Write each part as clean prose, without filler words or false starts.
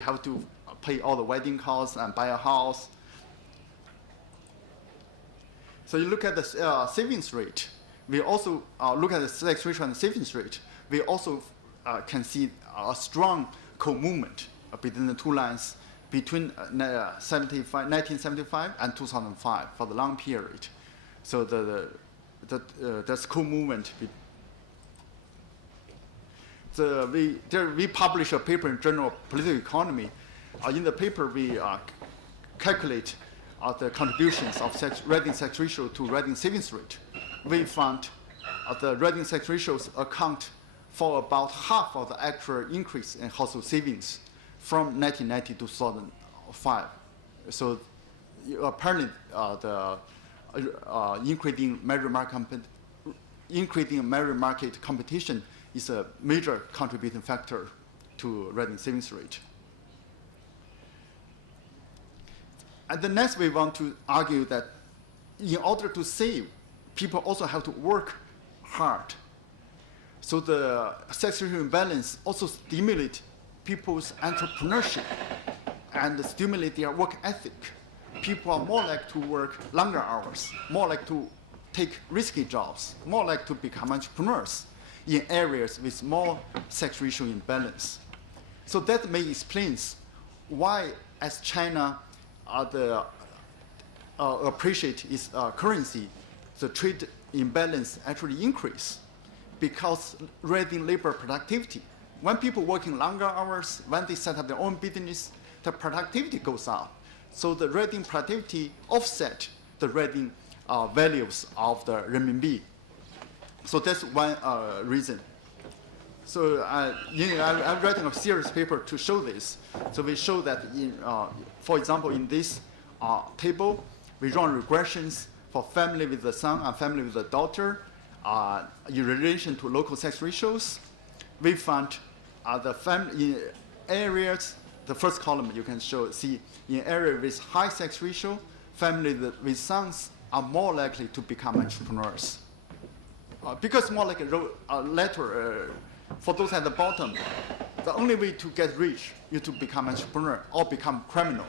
have to pay all the wedding costs and buy a house. So you look at the savings rate. We also look at the sex ratio and the savings rate. We also can see a strong co-movement between the two lines between 1975 and 2005 for the long period. So there's co-movement. We publish a paper in Journal of Political Economy. In the paper, we calculate the contributions of rising sex ratio to rising savings rate. We found the rising sex ratios account for about half of the actual increase in household savings from 1990 to 2005. So apparently, the increasing marriage market competition is a major contributing factor to rising savings rate. And the next, we want to argue that in order to save, people also have to work hard. So the sex ratio imbalance also stimulates people's entrepreneurship and stimulate their work ethic. People are more likely to work longer hours, more likely to take risky jobs, more likely to become entrepreneurs in areas with more sex ratio imbalance. So that may explain why, as China appreciate its currency, the trade imbalance actually increase because rising labor productivity. When people working longer hours, when they set up their own business, the productivity goes up. So the rising productivity offset the rising values of the renminbi. So that's one reason. So I'm writing a serious paper to show this. So we show that, for example, in this table, we run regressions for family with a son and family with a daughter in relation to local sex ratios. We found the family in areas, the first column you can see in areas with high sex ratio, families with sons are more likely to become entrepreneurs. Because more like a letter, for those at the bottom, the only way to get rich is to become entrepreneur or become criminal.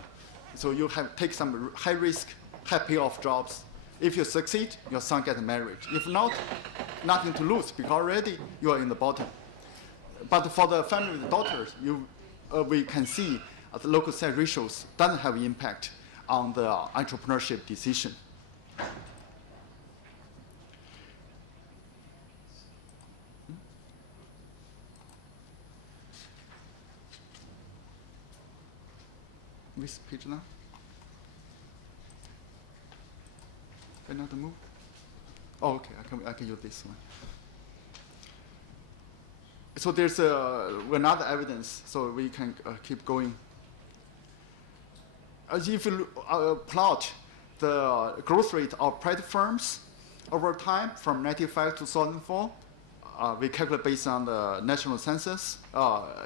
So you have take some high risk, high payoff jobs. If you succeed, your son gets married. If not, nothing to lose because already you are in the bottom. But for the family with daughters, we can see the local sex ratios doesn't have impact on the entrepreneurship decision. Which page now? Another move? Oh, okay, I can use this one. So there's another evidence, so we can keep going. As if you plot the growth rate of private firms over time from 1995 to 2004, we calculate based on the national census,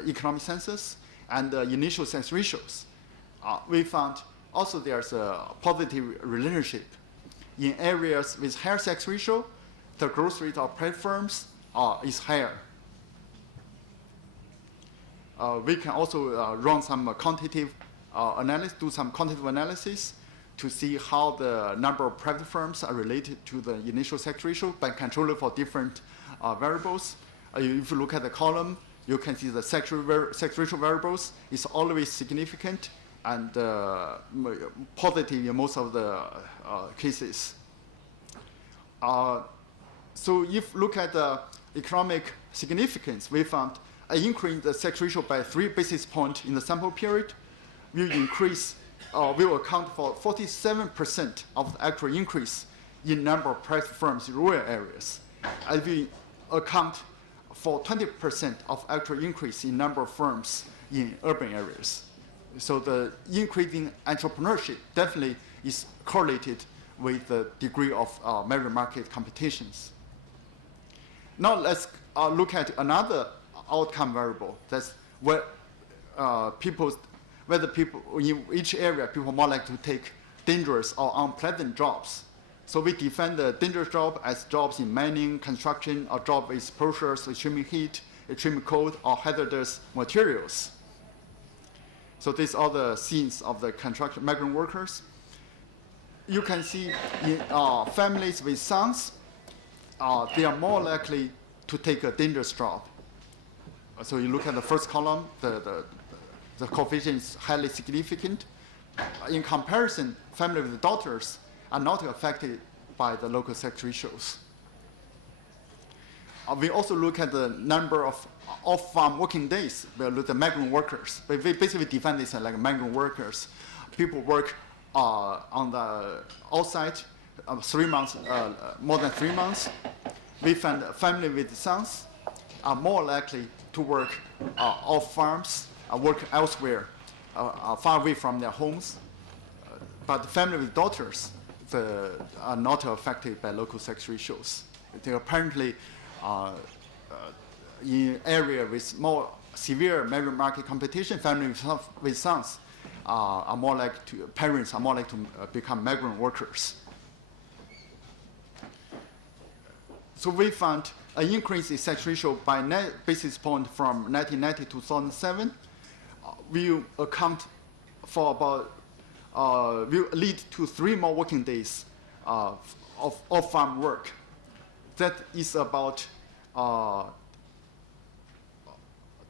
economic census, and the initial sex ratios. We found also there's a positive relationship. In areas with higher sex ratio, the growth rate of private firms is higher. We can also run some quantitative analysis, do some quantitative analysis to see how the number of private firms are related to the initial sex ratio by controlling for different variables. If you look at the column, you can see the sex ratio variables is always significant and positive in most of the cases. So if you look at the economic significance, we found an increase in the sex ratio by 3 basis points in the sample period will account for 47% of the actual increase in number of private firms in rural areas. And will account for 20% of actual increase in number of firms in urban areas. So the increasing entrepreneurship definitely is correlated with the degree of marriage market competitions. Now let's look at another outcome variable. That's whether people in each area, people are more likely to take dangerous or unpleasant jobs. So we define the dangerous job as jobs in mining, construction, or job with exposures to extreme heat, extreme cold, or hazardous materials. So these are the scenes of the construction migrant workers. You can see in families with sons, they are more likely to take a dangerous job. So you look at the first column, the coefficient is highly significant. In comparison, families with daughters are not affected by the local sex ratios. We also look at the number of off-farm working days. We look at the migrant workers. We basically define this as like migrant workers. People work on the outside 3 months, more than 3 months. We find family with sons are more likely to work off farms, work elsewhere, far away from their homes. But family with daughters are not affected by local sex ratios. They apparently in area with more severe labor market competition, families with sons are more likely to, parents are more likely to become migrant workers. So we found an increase in sex ratio by 9 basis points from 1990 to 2007 will account for about, will lead to 3 more working days of off-farm work. That is about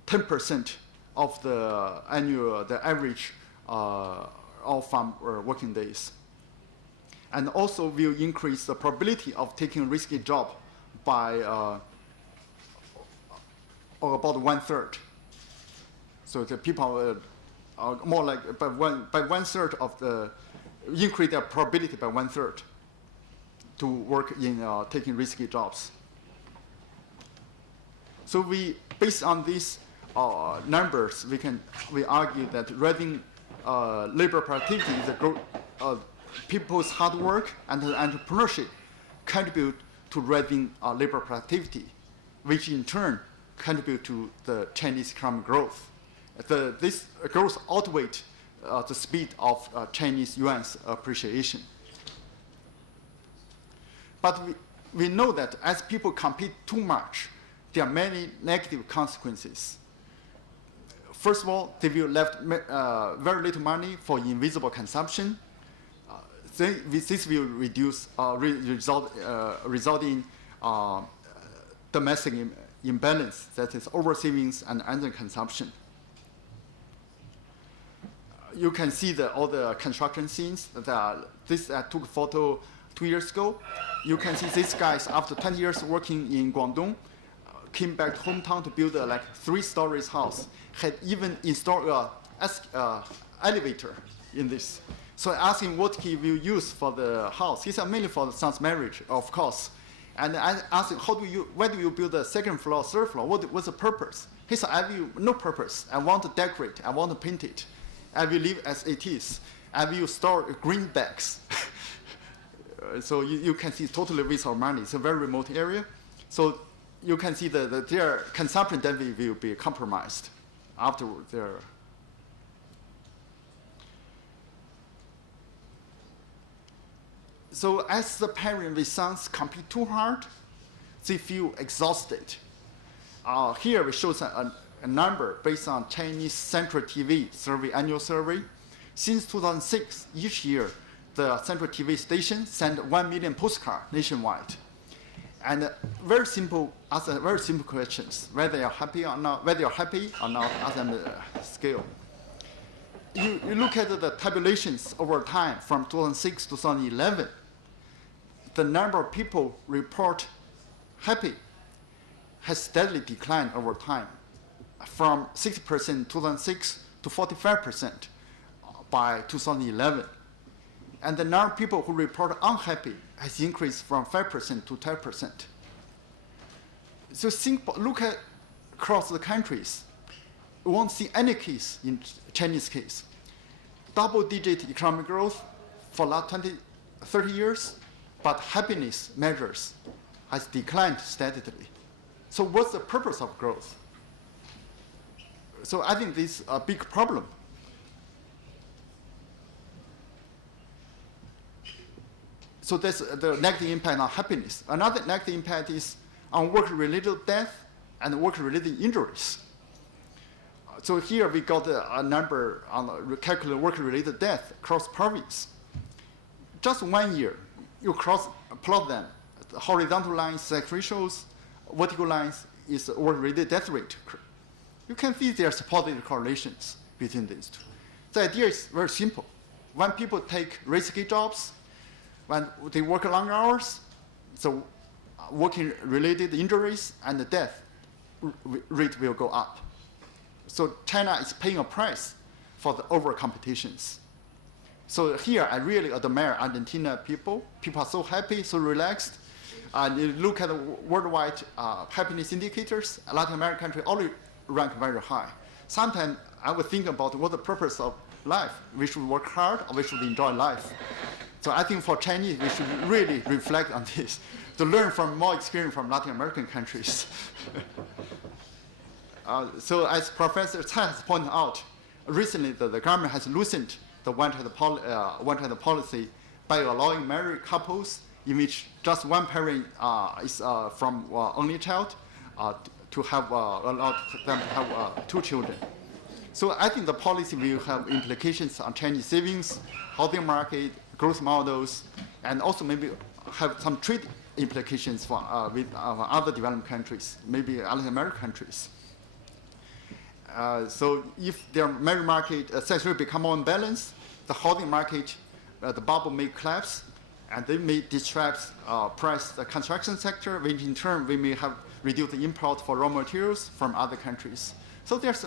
10% of the annual, the average off-farm working days. And also will increase the probability of taking a risky job by or about 1/3. So the people are more like by 1/3 of the increase their probability by 1/3 to work in taking risky jobs. So we, based on these numbers, we argue that rising labor productivity is the growth people's hard work and entrepreneurship contribute to rising labor productivity, which in turn contribute to the Chinese economic growth. This growth outweighs the speed of Chinese yuan's appreciation. But we know that as people compete too much, there are many negative consequences. First of all, they will left very little money for invisible consumption. This will reduce, result in domestic imbalance, that is over savings and under consumption. You can see all the construction scenes. This I took a photo 2 years ago. You can see these guys, after 20 years working in Guangdong, came back to hometown to build a 3-story house, had even installed an elevator in this. So I asked him what he will use for the house. He said mainly for the son's marriage, of course. And I asked him, why do you build a second floor, third floor? What's the purpose? He said, I have no purpose. I want to decorate. I want to paint it. I will leave as it is. I will store green bags. So you can see totally waste of money. It's a very remote area. So you can see their consumption then will be compromised afterward. So as the parent with sons compete too hard, they feel exhausted. Here we show a number based on Chinese Central TV survey, annual survey. Since 2006, each year, the Central TV station sent 1 million postcards nationwide. And very simple, ask very simple questions, whether you're happy or not, ask them the scale. You look at the tabulations over time from 2006 to 2011, the number of people report happy has steadily declined over time, from 60% in 2006 to 45% by 2011. And the number of people who report unhappy has increased from 5% to 10%. So look at across the countries. We won't see any case in Chinese case. Double-digit economic growth for the last 20, 30 years, but happiness measures has declined steadily. So what's the purpose of growth? So I think this is a big problem. So that's the negative impact on happiness. Another negative impact is on work-related death and work-related injuries. So here we got a number on calculate work-related death across province. Just 1 year, you plot them. The horizontal lines, sex ratios, vertical lines is work-related death rate. You can see there's positive correlations between these two. The idea is very simple. When people take risky jobs, when they work long hours, so working-related injuries and the death rate will go up. So China is paying a price for the over competitions. So here I really admire Argentina people. People are so happy, so relaxed. And you look at the worldwide happiness indicators, Latin American countries already rank very high. Sometimes I would think about what the purpose of life. We should work hard or we should enjoy life. So I think for Chinese, we should really reflect on this to learn from more experience from Latin American countries. So as Professor Tsai has pointed out, recently the government has loosened the one-child policy by allowing married couples in which just one parent is from only child to have allowed them to have 2 children. So I think the policy will have implications on Chinese savings, housing market, growth models, and also maybe have some trade implications for, with other developed countries, maybe Latin American countries. So if their married market essentially become more imbalanced, the housing market, the bubble may collapse, and they may disrupt the construction sector, which in turn we may have reduced the import for raw materials from other countries. So there's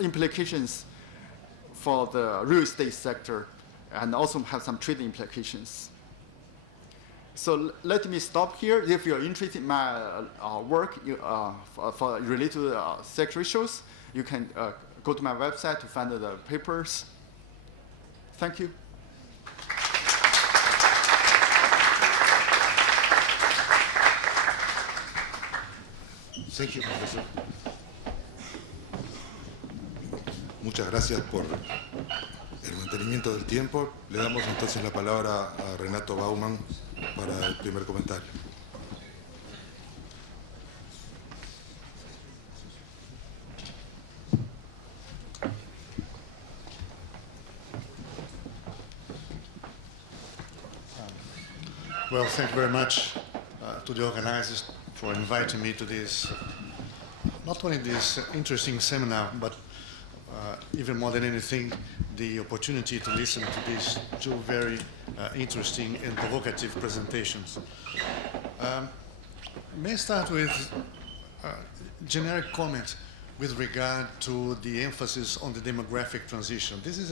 implications for the real estate sector and also have some trade implications. So let me stop here. If you're interested in my work related to sex ratios, you can go to my website to find the papers. Thank you. Thank you, profesor. Muchas gracias por el mantenimiento del tiempo. Le damos entonces la palabra a Renato Bauman para el primer comentario. Well, thank you very much to the organizers for inviting me to this, not only this interesting seminar, but even more than anything, the opportunity to listen to these 2 very interesting and provocative presentations. May I start with a generic comment with regard to the emphasis on the demographic transition. This is